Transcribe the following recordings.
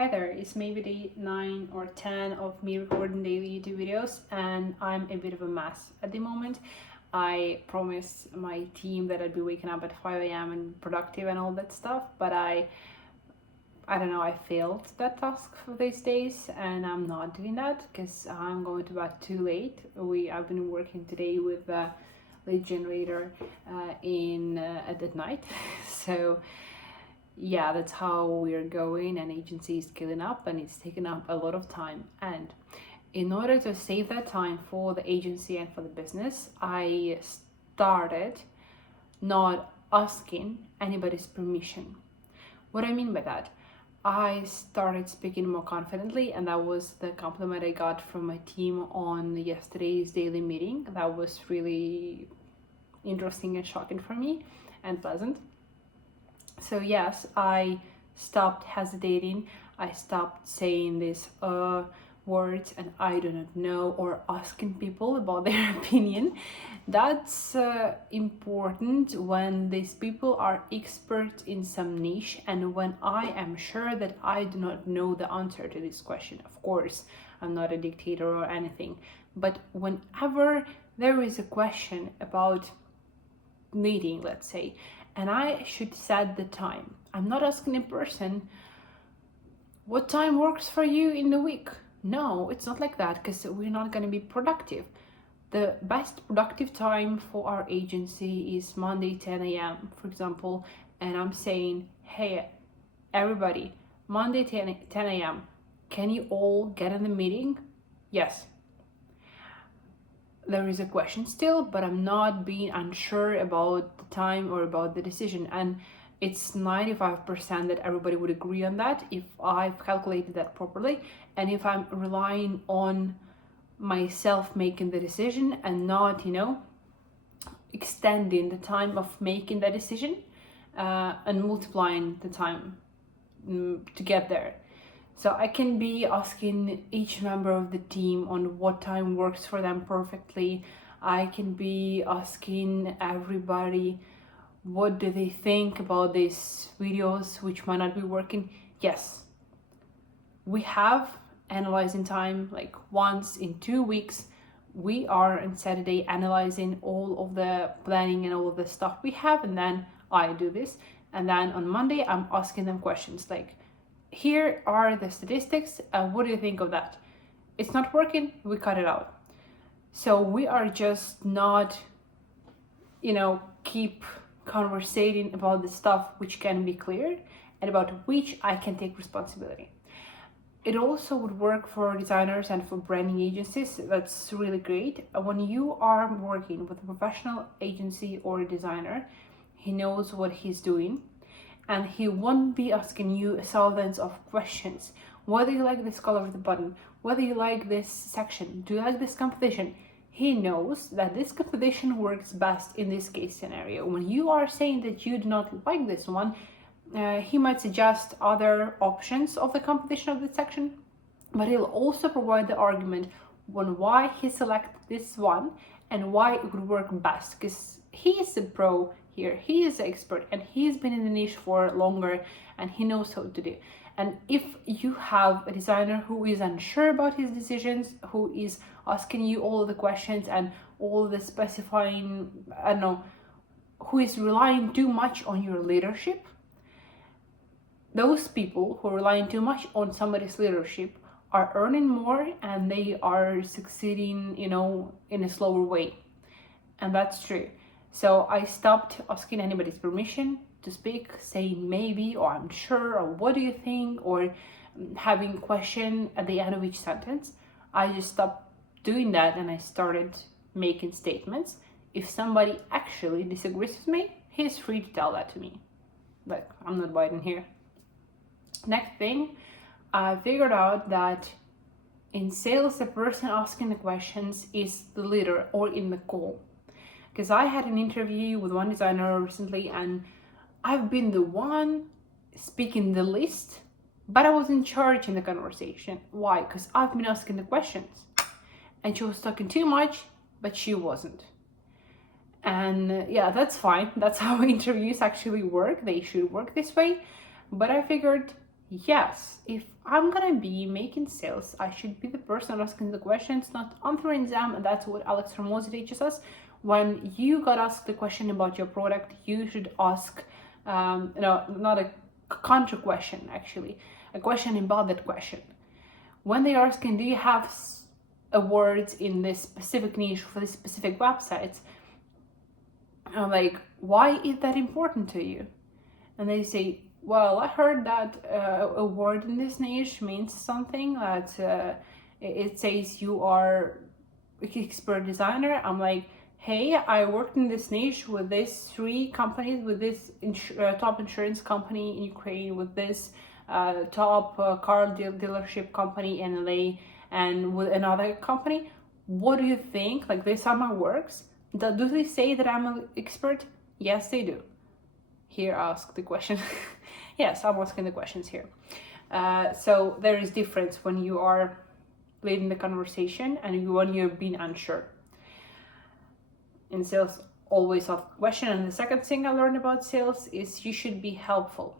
Hi there, it's maybe day 9 or 10 of me recording daily YouTube videos, and I'm a bit of a mess at the moment. I promised my team that I'd be waking up at 5 a.m. and productive and all that stuff, but I don't know, I failed that task for these days, and I'm not doing that because I'm going to bed too late. I've been working today with the lead generator at night, so yeah, that's how we're going, and agency is scaling up and it's taking up a lot of time. And in order to save that time for the agency and for the business, I started not asking anybody's permission. What I mean by that, I started speaking more confidently, and that was the compliment I got from my team on yesterday's daily meeting. That was really interesting and shocking for me and pleasant. So yes, I stopped hesitating. I stopped saying these words and I do not know, or asking people about their opinion. That's important when these people are experts in some niche, and when I am sure that I do not know the answer to this question. Of course, I'm not a dictator or anything, but whenever there is a question about leading, let's say, and I should set the time. I'm not asking a person, what time works for you in the week? No, it's not like that, because we're not going to be productive. The best productive time for our agency is Monday 10 a.m., for example, and I'm saying, hey, everybody, Monday 10 a.m., can you all get in the meeting? Yes. There is a question still, but I'm not being unsure about the time or about the decision, and it's 95% that everybody would agree on that if I've calculated that properly, and if I'm relying on myself making the decision and not, extending the time of making the decision and multiplying the time to get there. So I can be asking each member of the team on what time works for them perfectly. I can be asking everybody what do they think about these videos which might not be working. Yes, we have analyzing time like once in 2 weeks. We are on Saturday analyzing all of the planning and all of the stuff we have, and then I do this. And then on Monday I'm asking them questions like, here are the statistics, what do you think of that? It's not working, we cut it out. So we are just not, keep conversating about the stuff which can be cleared and about which I can take responsibility. It also would work for designers and for branding agencies. That's really great. When you are working with a professional agency or a designer, he knows what he's doing, and he won't be asking you thousands of questions. Whether you like this color of the button, whether you like this section, do you like this composition? He knows that this composition works best in this case scenario. When you are saying that you do not like this one, he might suggest other options of the composition of the section, but he'll also provide the argument on why he selected this one and why it would work best, because he is a pro here, he is an expert, and he's been in the niche for longer and he knows how to do. And if you have a designer who is unsure about his decisions, who is asking you all of the questions and all the specifying, who is relying too much on your leadership, those people who are relying too much on somebody's leadership are earning more and they are succeeding, in a slower way. And that's true. So I stopped asking anybody's permission to speak, saying maybe, or I'm sure, or what do you think, or having a question at the end of each sentence. I just stopped doing that and I started making statements. If somebody actually disagrees with me, he's free to tell that to me. Like, I'm not biting here. Next thing, I figured out that in sales, the person asking the questions is the leader or in the call. Because I had an interview with one designer recently and I've been the one speaking the least, but I was in charge in the conversation. Why? Because I've been asking the questions and she was talking too much, but she wasn't. And yeah, that's fine. That's how interviews actually work. They should work this way. But I figured, yes, if I'm gonna be making sales, I should be the person asking the questions, not answering them. And that's what Alex Ramosi teaches us. When you got asked the question about your product, you should ask, not a counter question, actually, a question about that question. When they're asking, do you have awards in this specific niche for this specific website? I'm like, why is that important to you? And they say, well, I heard that a word in this niche means something, that it says you are an expert designer. I'm like, hey, I worked in this niche with these 3 companies, with this top insurance company in Ukraine, with this top car dealership company in LA, and with another company. What do you think? Like, these are my works. Do they say that I'm an expert? Yes, they do. Here, ask the question. Yes, I'm asking the questions here. So there is difference when you are leading the conversation and when you're being unsure. In sales, always ask the question. And the second thing I learned about sales is you should be helpful.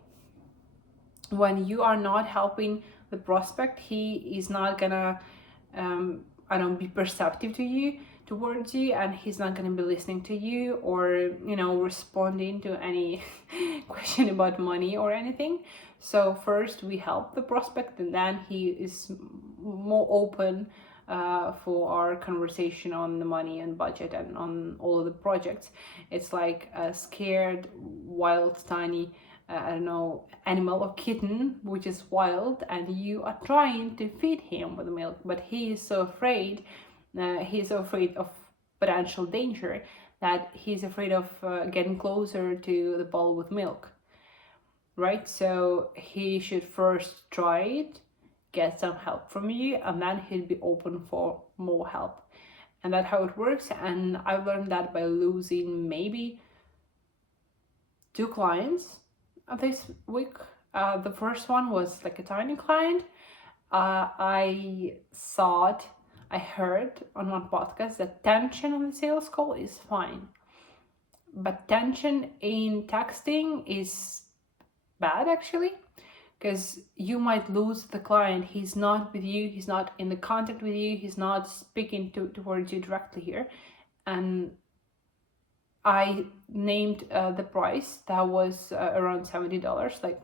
When you are not helping the prospect, he is not gonna be perceptive towards you, and he's not going to be listening to you or responding to any question about money or anything. So first we help the prospect, and then he is more open for our conversation on the money and budget and on all of the projects. It's like a scared, wild, tiny animal or kitten which is wild, and you are trying to feed him with milk, but he is so afraid. He's so afraid of potential danger that he's afraid of getting closer to the bowl with milk, right? So he should first try it, get some help from you, and then he'll be open for more help. And that's how it works. And I've learned that by losing maybe 2 clients this week. The first one was like a tiny client. I heard on one podcast that tension on the sales call is fine, but tension in texting is bad, actually, because you might lose the client. He's not with you, he's not in the contact with you, he's not speaking towards you directly here. And I named the price that was around $70, like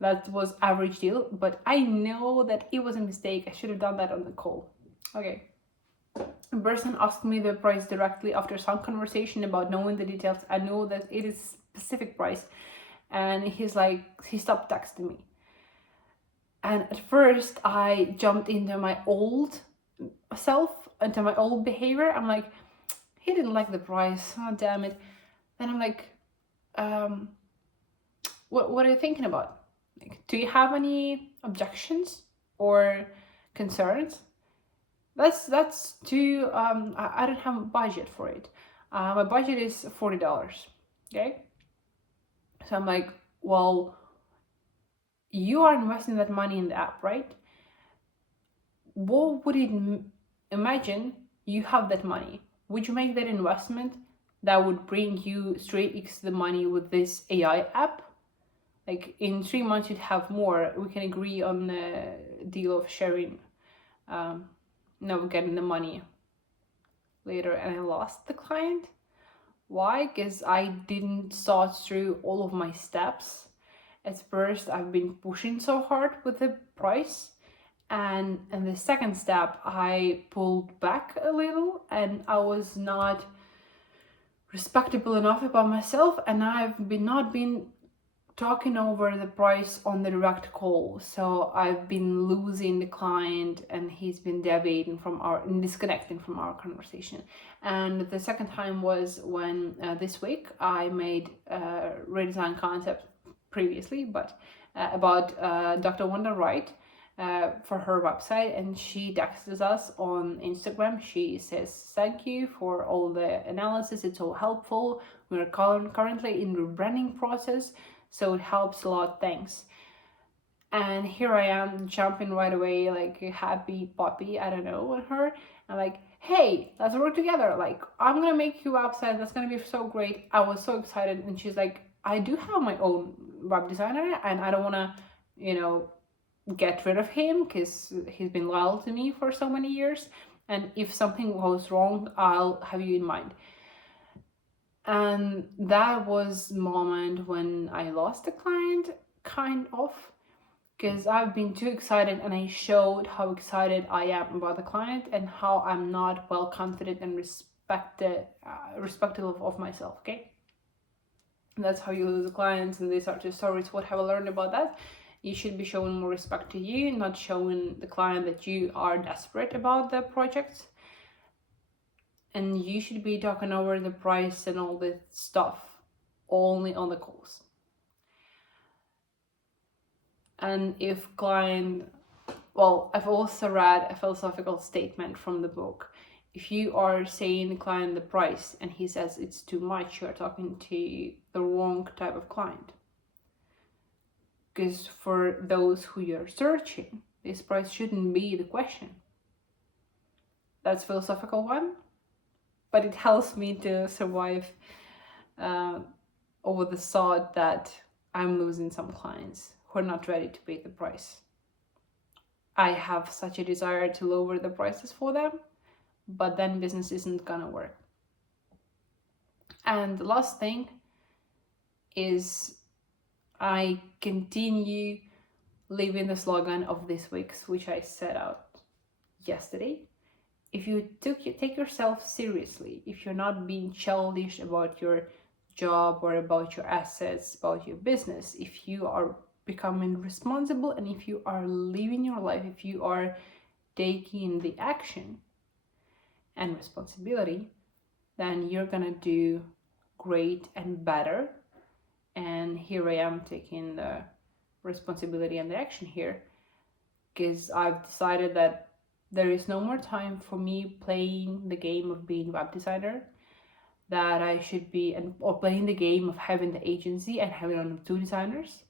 that was average deal, but I know that it was a mistake. I should have done that on the call. Okay. A person asked me the price directly after some conversation about knowing the details. I know that it is specific price, and he stopped texting me. And at first I jumped into my old self, into my old behavior. I'm like, he didn't like the price, oh damn it. Then I'm like, what are you thinking about? Like, do you have any objections or concerns? That's too, I don't have a budget for it. My budget is $40, okay? So I'm like, well, you are investing that money in the app, right? What would it imagine you have that money? Would you make that investment that would bring you 3x the money with this AI app? Like, in 3 months you'd have more. We can agree on the deal of sharing, getting the money later. And I lost the client. Why? Because I didn't thought through all of my steps. At first I've been pushing so hard with the price, and the second step I pulled back a little, and I was not respectable enough about myself, and I've not been talking over the price on the direct call. So I've been losing the client, and he's been disconnecting from our conversation. And the second time was when this week I made a redesign concept previously, but about Dr. Wanda Wright for her website, and she texts us on Instagram. She says, thank you for all the analysis, it's all helpful. We're currently in the rebranding process, so it helps a lot, thanks. And here I am jumping right away like a happy puppy, I don't know, with her. I'm like, hey, let's work together. Like, I'm gonna make you a website that's gonna be so great. I was so excited. And she's like, I do have my own web designer, and I don't want to get rid of him because he's been loyal to me for so many years. And if something goes wrong, I'll have you in mind. And that was the moment when I lost the client, kind of, because I've been too excited and I showed how excited I am about the client and how I'm not well confident and respectful of myself, okay? And that's how you lose the clients, and these are two stories. What have I learned about that? You should be showing more respect to you, not showing the client that you are desperate about the project. And you should be talking over the price and all this stuff only on the calls. And if client, well, I've also read a philosophical statement from the book. If you are saying the client the price and he says it's too much, you are talking to the wrong type of client. Because for those who you're searching, this price shouldn't be the question. That's a philosophical one, but it helps me to survive over the thought that I'm losing some clients who are not ready to pay the price. I have such a desire to lower the prices for them, but then business isn't gonna work. And the last thing is I continue living the slogan of this week's, which I set out yesterday. If you take yourself seriously, if you're not being childish about your job or about your assets, about your business, if you are becoming responsible and if you are living your life, if you are taking the action and responsibility, then you're gonna do great and better. And here I am taking the responsibility and the action here, because I've decided that there is no more time for me playing the game of being web designer, that I should be, or playing the game of having the agency and having only 2 designers.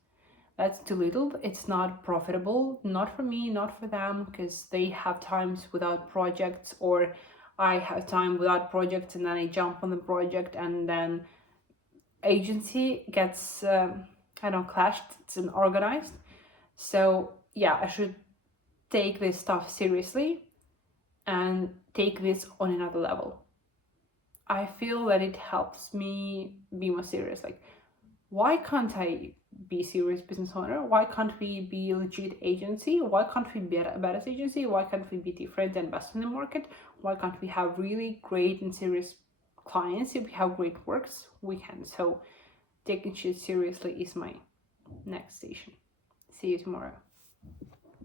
That's too little. It's not profitable, not for me, not for them, because they have times without projects, or I have time without projects and then I jump on the project and then agency gets clashed, it's unorganized. So yeah, I should take this stuff seriously and take this on another level. I feel that it helps me be more serious. Like, why can't I be serious business owner? Why can't we be a legit agency? Why can't we be a badass agency? Why can't we be different and best in the market? Why can't we have really great and serious clients? If we have great works, we can. So taking shit seriously is my next station. See you tomorrow.